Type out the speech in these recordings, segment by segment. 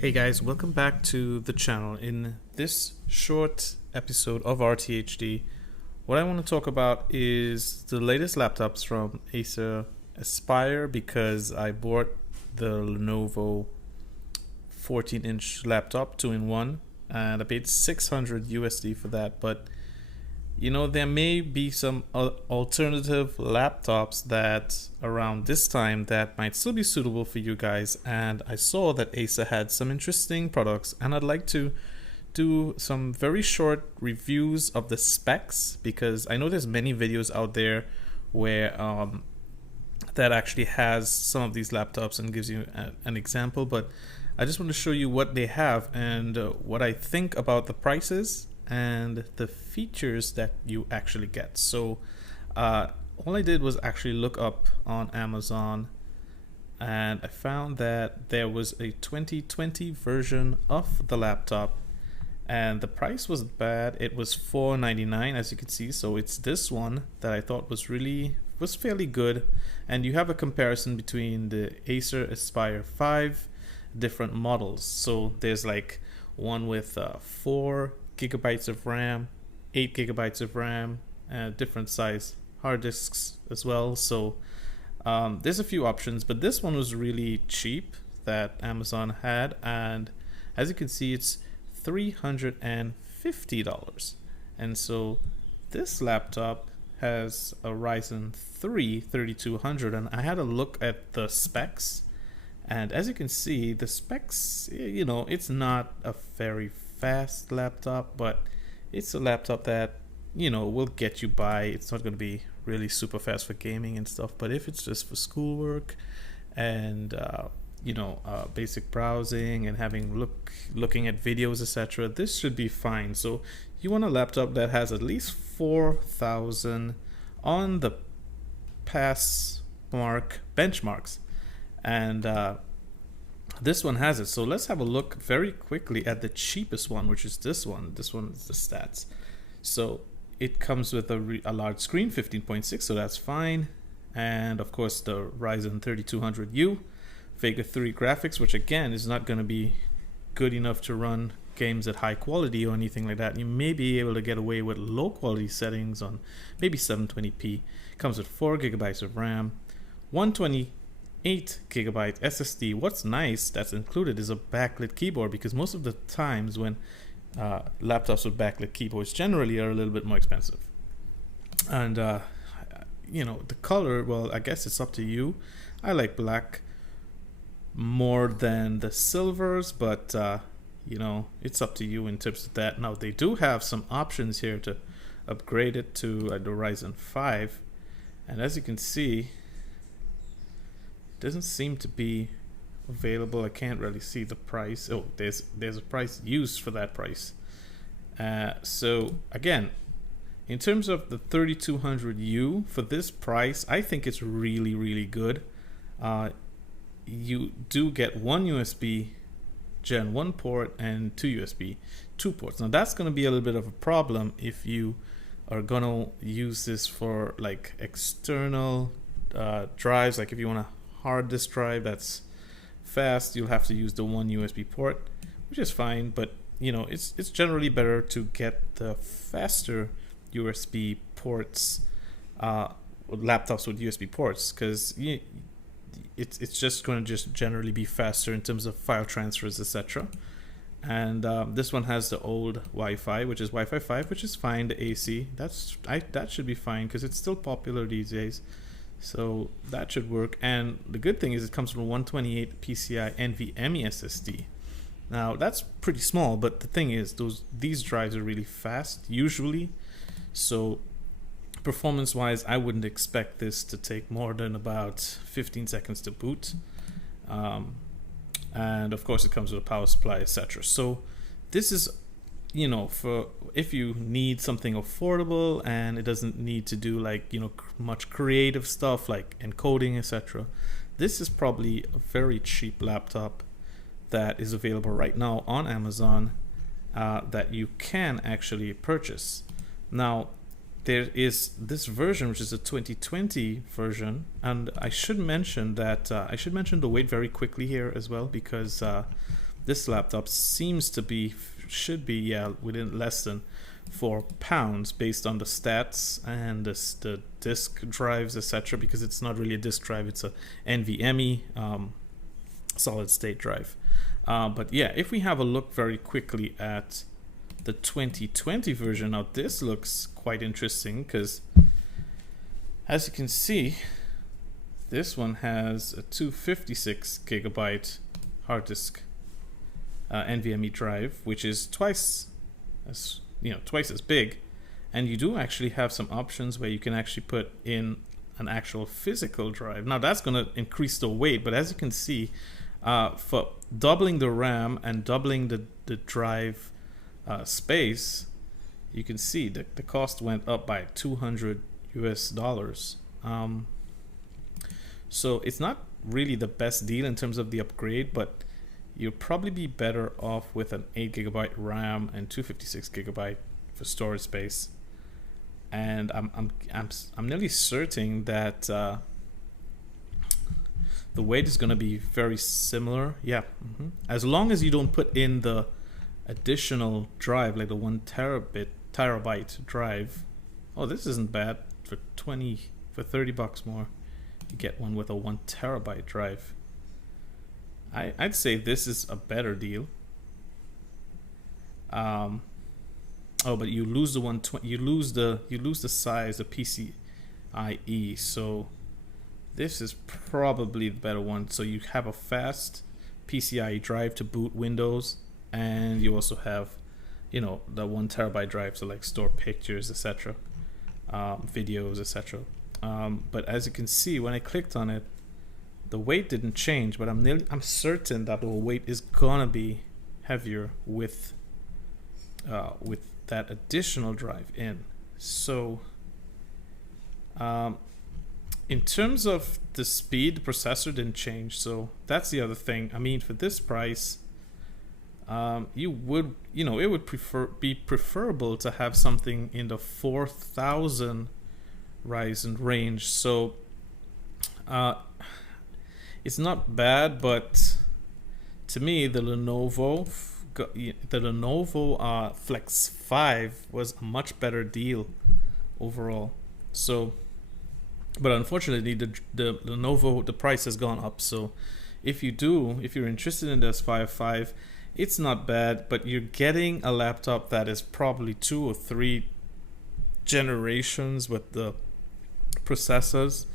Hey guys, welcome back to the channel. In this short episode of RTHD, what I want to talk about is the latest laptops from ACER ASPIRE because I bought the Lenovo 14-inch laptop 2-in-1 and I paid 600 USD for that. But you know, there may be some alternative laptops that around this time that might still be suitable for you guys. And I saw that Acer had some interesting products, and I'd like to do some very short reviews of the specs because I know there's many videos out there where that actually has some of these laptops and gives you an example. But I just want to show you what they have and what I think about the prices and the features that you actually get. So all I did was actually look up on Amazon and I found that there was a 2020 version of the laptop and the price wasn't bad. It was $499 as you can see. So it's this one that I thought was fairly good, and you have a comparison between the Acer Aspire 5 different models. So there's like one with 4 gigabytes of RAM, 8 gigabytes of RAM, different size hard disks as well. So there's a few options, but this one was really cheap that Amazon had, and as you can see, it's $350. And so this laptop has a Ryzen 3 3200, and I had a look at the specs, and as you can see, the specs, you know, it's not a very fast laptop, but it's a laptop that, you know, will get you by. It's not going to be really super fast for gaming and stuff, but if it's just for schoolwork and basic browsing and looking at videos, etc., this should be fine. So you want a laptop that has at least 4,000 on the pass mark benchmarks, and this one has it. So let's have a look very quickly at the cheapest one, which is this one. This one is the stats. So it comes with a large screen, 15.6, so that's fine. And of course the Ryzen 3200U, Vega 3 graphics, which again is not going to be good enough to run games at high quality or anything like that. You may be able to get away with low quality settings on maybe 720p. Comes with 4 gigabytes of RAM, 128 gigabyte SSD. What's nice that's included is a backlit keyboard, because most of the times when laptops with backlit keyboards generally are a little bit more expensive. And you know, the color, well, I guess it's up to you. I like black more than the silvers, but you know, it's up to you in terms of that. Now they do have some options here to upgrade it to the Ryzen 5, and as you can see, doesn't seem to be available. I can't really see the price. Oh, there's a price used for that price. So again, in terms of the 3200U, for this price, I think it's really good. You do get one USB Gen 1 port and two USB 2 ports. Now that's going to be a little bit of a problem if you are going to use this for like external drives. Like if you want a hard disk drive that's fast, you'll have to use the one USB port, which is fine, but you know, it's generally better to get the faster USB ports, laptops with USB ports, because it's just going to just generally be faster in terms of file transfers, etc. And this one has the old Wi-Fi, which is Wi-Fi 5, which is fine. The AC, that should be fine because it's still popular these days. So that should work. And the good thing is it comes with a 128 PCI NVMe SSD. Now that's pretty small, but the thing is these drives are really fast usually. So performance wise, I wouldn't expect this to take more than about 15 seconds to boot. And of course it comes with a power supply, etc. So this is, you know, for if you need something affordable and it doesn't need to do like, you know, much creative stuff like encoding, etc. This is probably a very cheap laptop that is available right now on Amazon that you can actually purchase. Now there is this version, which is a 2020 version, and I should mention that I should mention the weight very quickly here as well, because this laptop seems to be, should be, yeah, within less than £4 based on the stats and the disk drives, etc. Because it's not really a disk drive, it's a NVMe solid state drive. But yeah, if we have a look very quickly at the 2020 version, now this looks quite interesting because, as you can see, this one has a 256 gigabyte hard disk NVMe drive, which is twice as big, and you do actually have some options where you can actually put in an actual physical drive. Now that's going to increase the weight, but as you can see, for doubling the RAM and doubling the drive space, you can see that the cost went up by $200 US. So it's not really the best deal in terms of the upgrade, but you'll probably be better off with an 8 gigabyte RAM and 256 gigabyte for storage space. And I'm nearly certain that the weight is going to be very similar. Yeah, as long as you don't put in the additional drive, like the 1 terabyte drive. Oh, this isn't bad. For $30 more, you get one with a 1 terabyte drive. I'd say this is a better deal. Oh, but you lose the 120. You lose the size, the PCIe. So this is probably the better one. So you have a fast PCIe drive to boot Windows, and you also have, the 1 terabyte drive to like store pictures, etc., videos, etc. But as you can see, when I clicked on it, the weight didn't change, but I'm certain that the weight is gonna be heavier with that additional drive in. So in terms of the speed, the processor didn't change, so that's the other thing. I mean, for this price, it would be preferable to have something in the 4,000 Ryzen range. So it's not bad, but to me, the Lenovo Flex 5 was a much better deal overall. So, but unfortunately, the Lenovo, the price has gone up. So if you're interested in the Aspire 5, it's not bad, but you're getting a laptop that is probably 2 or 3 generations with the processors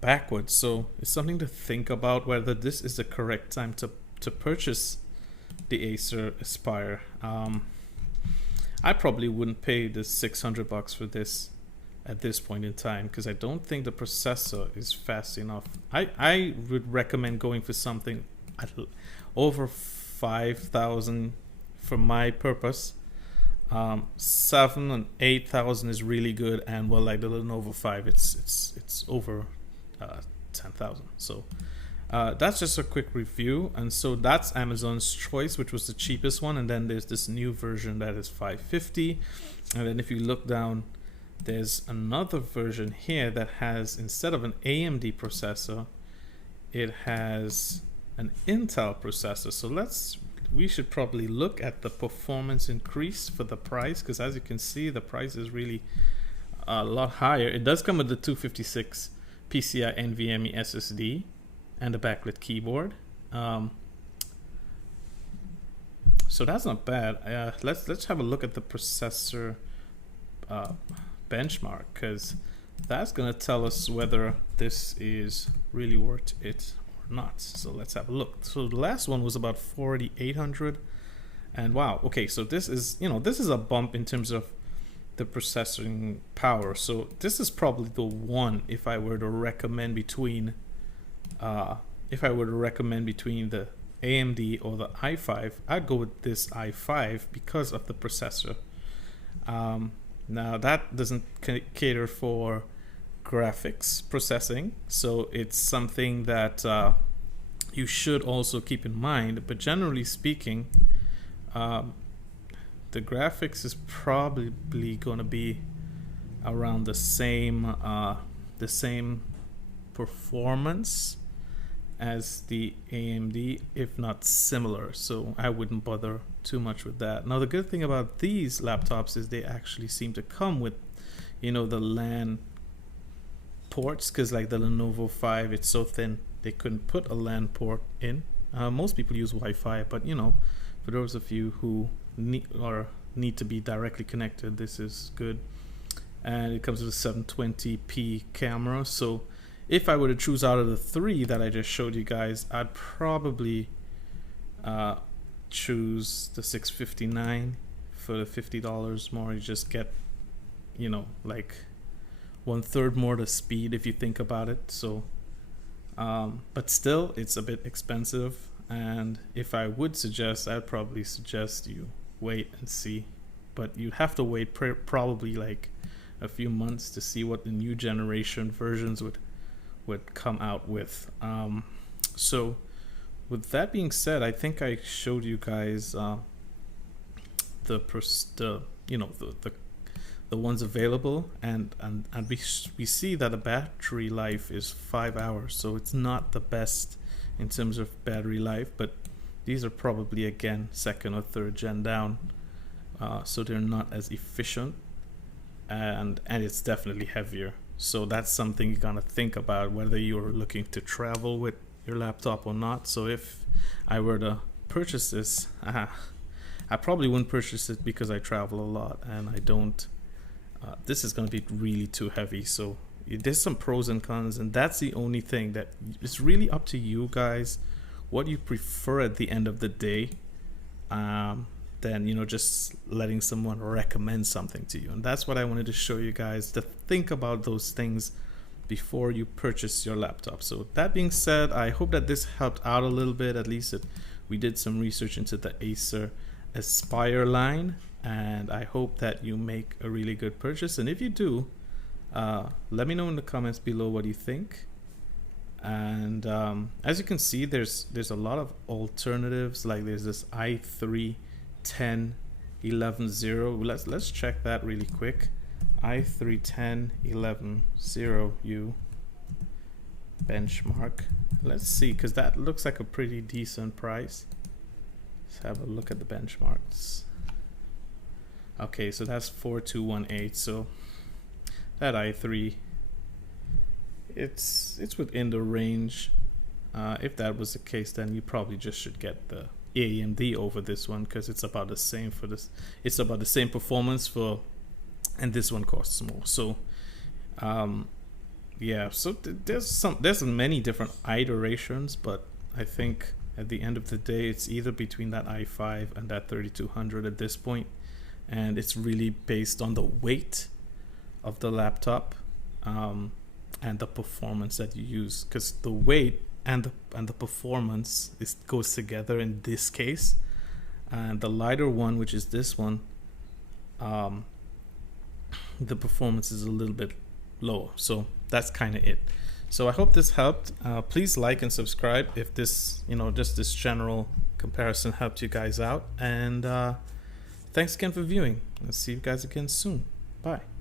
backwards. So it's something to think about whether this is the correct time to purchase the Acer Aspire. I probably wouldn't pay the $600 for this at this point in time, because I don't think the processor is fast enough. I would recommend going for something over 5,000 for my purpose. 7,000 and 8,000 is really good, and well, like the Lenovo 5, it's over 10,000. So that's just a quick review. And so that's Amazon's choice, which was the cheapest one, and then there's this new version that is $550. And then if you look down, there's another version here that has, instead of an AMD processor, it has an Intel processor. So we should probably look at the performance increase for the price, because as you can see, the price is really a lot higher. It does come with the 256 PCI NVMe SSD and a backlit keyboard. So that's not bad. Let's have a look at the processor benchmark, because that's going to tell us whether this is really worth it or not. So let's have a look. So the last one was about 4,800, and wow, okay, so this is a bump in terms of the processing power. So this is probably the one if I were to recommend between the AMD or the i5. I'd go with this i5 because of the processor. Now that doesn't cater for graphics processing, so it's something that you should also keep in mind. But generally speaking, the graphics is probably going to be around the same performance as the AMD, if not similar, so I wouldn't bother too much with that. Now the good thing about these laptops is they actually seem to come with, you know, the LAN ports, because like the Lenovo 5, it's so thin they couldn't put a LAN port in. Most people use Wi-Fi, but you know, for those of you who need to be directly connected, this is good. And it comes with a 720p camera, so if I were to choose out of the three that I just showed you guys, I'd probably choose the 659 for the $50 more. You just get, you know, like 1/3 more the speed if you think about it. So but still it's a bit expensive, and if I would suggest, I'd probably suggest you wait and see, but you'd have to wait probably like a few months to see what the new generation versions would come out with. So with that being said, I think I showed you guys the ones available, and we see that the battery life is 5 hours, so it's not the best in terms of battery life, but these are probably again 2nd or 3rd gen down, so they're not as efficient, and it's definitely heavier. So that's something you gotta think about, whether you're looking to travel with your laptop or not. So if I were to purchase this, I probably wouldn't purchase it because I travel a lot and I don't. This is gonna be really too heavy. So there's some pros and cons, and that's the only thing that it's really up to you guys what you prefer at the end of the day. Than, you know, just letting someone recommend something to you. And that's what I wanted to show you guys, to think about those things before you purchase your laptop. So that being said, I hope that this helped out a little bit. At least we did some research into the ACER ASPIRE line, and I hope that you make a really good purchase. And if you do, let me know in the comments below what you think. And as you can see, there's a lot of alternatives. Like there's this i3 10.11.0. Let's check that really quick. i3 10.11.0U benchmark. Let's see, because that looks like a pretty decent price. Let's have a look at the benchmarks. Okay, so that's 4218. So that i3, it's within the range. If that was the case, then you probably just should get the AMD over this one, because it's about the same for this. It's about the same performance for, and this one costs more. So yeah, so there's many different iterations, but I think at the end of the day, it's either between that i5 and that 3200 at this point, and it's really based on the weight of the laptop and the performance that you use, because the weight and the performance goes together in this case. And the lighter one, which is this one, the performance is a little bit lower. So that's kind of it. So I hope this helped. Please like and subscribe if this, you know, just this general comparison helped you guys out. And thanks again for viewing. I'll see you guys again soon. Bye.